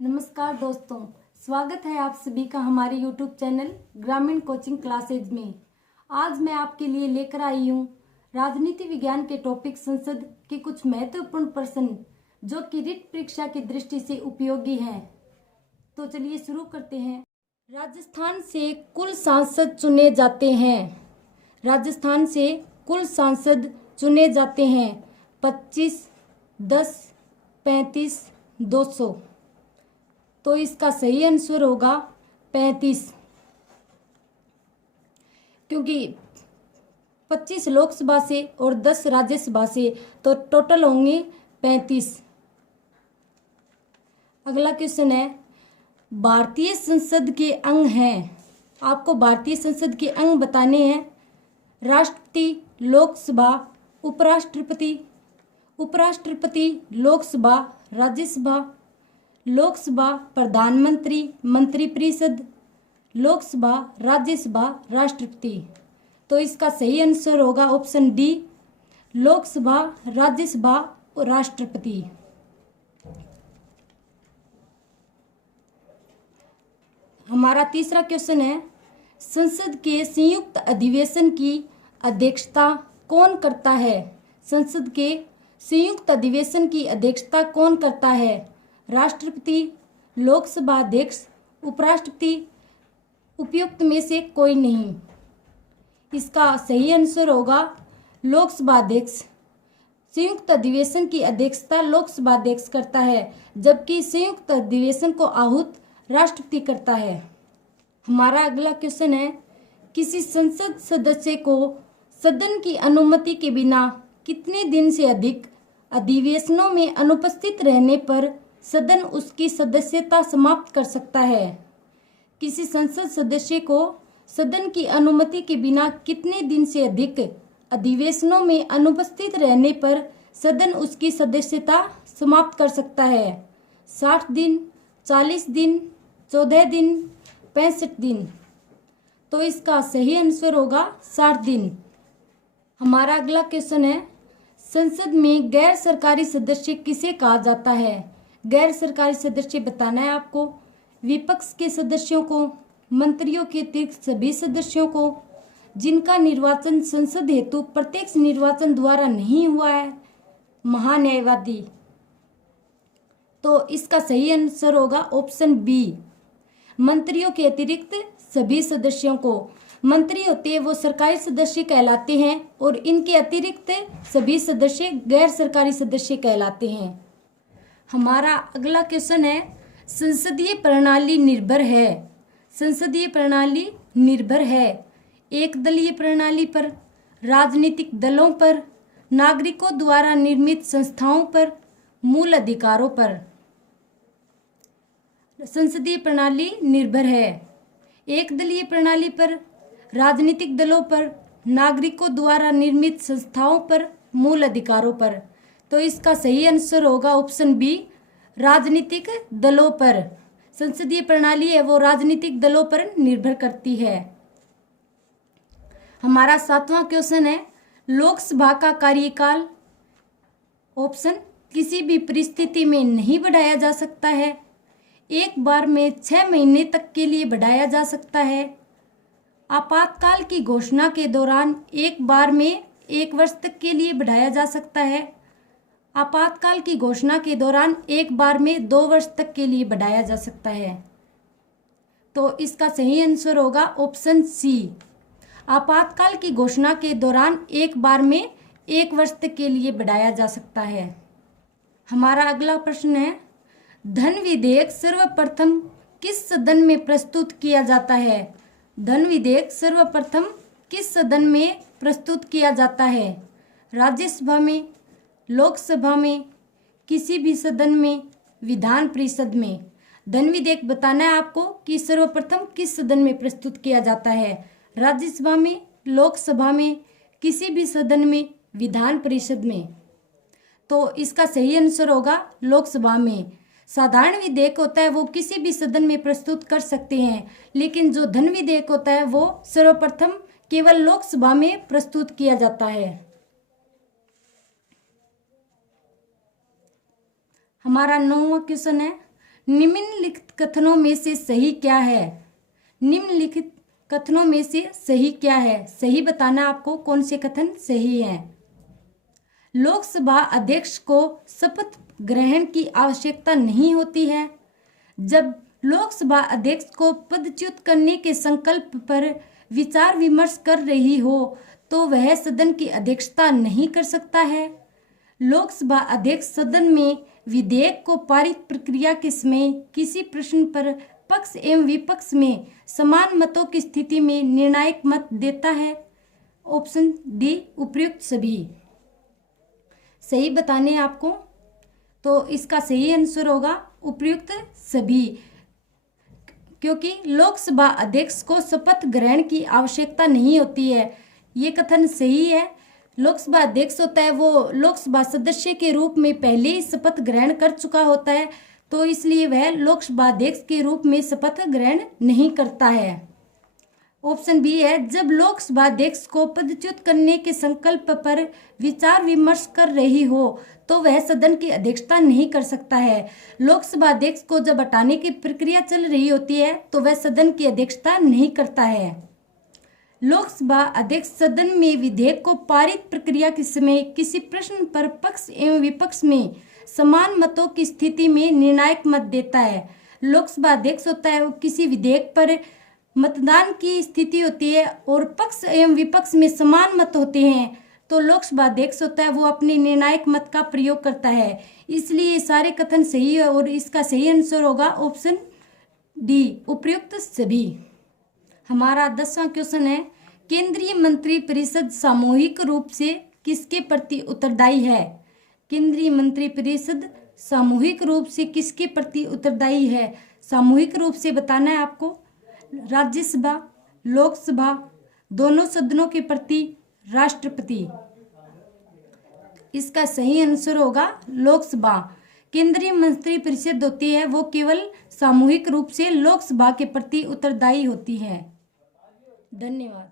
नमस्कार दोस्तों, स्वागत है आप सभी का हमारे YouTube चैनल ग्रामीण कोचिंग क्लासेज में। आज मैं आपके लिए लेकर आई हूँ राजनीति विज्ञान के टॉपिक संसद के कुछ महत्वपूर्ण प्रश्न जो कि रिट परीक्षा की दृष्टि से उपयोगी हैं। तो चलिए शुरू करते हैं। राजस्थान से कुल सांसद चुने जाते हैं। राजस्थान से कुल सांसद चुने जाते हैं 25, 10, 35, 200। तो इसका सही आंसर होगा 35, क्योंकि 25 लोकसभा से और 10 राज्यसभा से, तो टोटल होंगे 35। अगला क्वेश्चन है, भारतीय संसद के अंग हैं। आपको भारतीय संसद के अंग बताने हैं। राष्ट्रपति, लोकसभा, उपराष्ट्रपति, उपराष्ट्रपति, लोकसभा, राज्यसभा, लोकसभा, प्रधानमंत्री, मंत्रिपरिषद, लोकसभा, राज्यसभा, राष्ट्रपति। तो इसका सही आंसर होगा ऑप्शन डी, लोकसभा, राज्यसभा और राष्ट्रपति। हमारा तीसरा क्वेश्चन है, संसद के संयुक्त अधिवेशन की अध्यक्षता कौन करता है? संसद के संयुक्त अधिवेशन की अध्यक्षता कौन करता है? राष्ट्रपति, लोकसभा अध्यक्ष, उपराष्ट्रपति, उपयुक्त में से कोई नहीं। इसका सही आंसर होगा लोकसभा अध्यक्ष। संयुक्त अधिवेशन की अध्यक्षता लोकसभा अध्यक्ष करता है, जबकि संयुक्त अधिवेशन को आहूत राष्ट्रपति करता है। हमारा अगला क्वेश्चन है, किसी संसद सदस्य को सदन की अनुमति के बिना कितने दिन से अधिक अधिवेशनों में अनुपस्थित रहने पर सदन उसकी सदस्यता समाप्त कर सकता है? किसी संसद सदस्य को सदन की अनुमति के बिना कितने दिन से अधिक अधिवेशनों में अनुपस्थित रहने पर सदन उसकी सदस्यता समाप्त कर सकता है? 60 दिन, 40 दिन, 14 दिन, 65 दिन। तो इसका सही आंसर होगा 60 दिन। हमारा अगला क्वेश्चन है, संसद में गैर सरकारी सदस्य किसे कहा जाता है? गैर सरकारी सदस्य बताना है आपको। विपक्ष के सदस्यों को, मंत्रियों के अतिरिक्त सभी सदस्यों को, जिनका निर्वाचन संसद हेतु प्रत्यक्ष निर्वाचन द्वारा नहीं हुआ है, महान्यायवादी। तो इसका सही आंसर होगा ऑप्शन बी, मंत्रियों के अतिरिक्त सभी सदस्यों को। मंत्री होते हैं वो सरकारी सदस्य कहलाते हैं और इनके अतिरिक्त सभी सदस्य गैर सरकारी सदस्य कहलाते हैं। हमारा अगला क्वेश्चन है, संसदीय प्रणाली निर्भर है। संसदीय प्रणाली निर्भर है एक दलीय प्रणाली पर, राजनीतिक दलों पर, नागरिकों द्वारा निर्मित संस्थाओं पर, मूल अधिकारों पर। संसदीय प्रणाली निर्भर है एक दलीय प्रणाली पर, राजनीतिक दलों पर, नागरिकों द्वारा निर्मित संस्थाओं पर, मूल अधिकारों पर। तो इसका सही आंसर होगा ऑप्शन बी, राजनीतिक दलों पर। संसदीय प्रणाली है वो राजनीतिक दलों पर निर्भर करती है। हमारा 7वां क्वेश्चन है, लोकसभा का कार्यकाल ऑप्शन किसी भी परिस्थिति में नहीं बढ़ाया जा सकता है, एक बार में 6 महीने तक के लिए बढ़ाया जा सकता है, आपातकाल की घोषणा के दौरान एक बार में 1 वर्ष तक के लिए बढ़ाया जा सकता है, आपातकाल की घोषणा के दौरान एक बार में 2 वर्ष तक के लिए बढ़ाया जा सकता है। तो इसका सही आंसर होगा ऑप्शन सी, आपातकाल की घोषणा के दौरान एक बार में 1 वर्ष तक के लिए बढ़ाया जा सकता है। हमारा अगला प्रश्न है, धन विधेयक सर्वप्रथम किस सदन में प्रस्तुत किया जाता है? धन विधेयक सर्वप्रथम किस सदन में प्रस्तुत किया जाता है? राज्यसभा में, लोकसभा में, किसी भी सदन में, विधान परिषद में। धन विधेयक बताना है आपको कि सर्वप्रथम किस सदन में प्रस्तुत किया जाता है? राज्यसभा में, लोकसभा में, किसी भी सदन में, विधान परिषद में। तो इसका सही आंसर होगा लोकसभा में। साधारण विधेयक होता है वो किसी भी सदन में प्रस्तुत कर सकते हैं, लेकिन जो धन विधेयक होता है वो सर्वप्रथम केवल लोकसभा में प्रस्तुत किया जाता है। हमारा 9वां क्वेश्चन है, निम्नलिखित कथनों में से सही क्या है? निम्नलिखित कथनों में से सही क्या है? सही बताना आपको कौन से कथन सही हैं। लोकसभा अध्यक्ष को शपथ ग्रहण की आवश्यकता नहीं होती है। जब लोकसभा अध्यक्ष को पदच्युत करने के संकल्प पर विचार विमर्श कर रही हो तो वह सदन की अध्यक्षता नहीं कर सकता है। लोकसभा अध्यक्ष सदन में विधेयक को पारित प्रक्रिया के समय किसी प्रश्न पर पक्ष एवं विपक्ष में समान मतों की स्थिति में निर्णायक मत देता है। ऑप्शन डी उपर्युक्त सभी। सही बताने आपको, तो इसका सही आंसर होगा उपर्युक्त सभी, क्योंकि लोकसभा अध्यक्ष को शपथ ग्रहण की आवश्यकता नहीं होती है। ये कथन सही है। लोकसभा अध्यक्ष होता है वो लोकसभा सदस्य के रूप में पहले ही शपथ ग्रहण कर चुका होता है, तो इसलिए वह लोकसभा अध्यक्ष के रूप में शपथ ग्रहण नहीं करता है। ऑप्शन बी है, जब लोकसभा अध्यक्ष को पदच्युत करने के संकल्प पर विचार विमर्श कर रही हो तो वह सदन की अध्यक्षता नहीं कर सकता है। लोकसभा अध्यक्ष को जब हटाने की प्रक्रिया चल रही होती है तो वह सदन की अध्यक्षता नहीं करता है। लोकसभा अध्यक्ष सदन में विधेयक को पारित प्रक्रिया के समय किसी प्रश्न पर पक्ष एवं विपक्ष में समान मतों की स्थिति में निर्णायक मत देता है। लोकसभा अध्यक्ष होता है वो किसी विधेयक पर मतदान की स्थिति होती है और पक्ष एवं विपक्ष में समान मत होते हैं, तो लोकसभा अध्यक्ष होता है वो अपने निर्णायक मत का प्रयोग करता है। इसलिए सारे कथन सही है और इसका सही आंसर होगा ऑप्शन डी उपर्युक्त सभी। हमारा 10वां क्वेश्चन है, केंद्रीय मंत्री परिषद सामूहिक रूप से किसके प्रति उत्तरदायी है? केंद्रीय मंत्री परिषद सामूहिक रूप से किसके प्रति उत्तरदायी है? सामूहिक रूप से बताना है आपको। राज्यसभा, लोकसभा, दोनों सदनों के प्रति, राष्ट्रपति। इसका सही आंसर होगा लोकसभा। केंद्रीय मंत्री परिषद होती है वो केवल सामूहिक रूप से लोकसभा के प्रति उत्तरदायी होती है। धन्यवाद।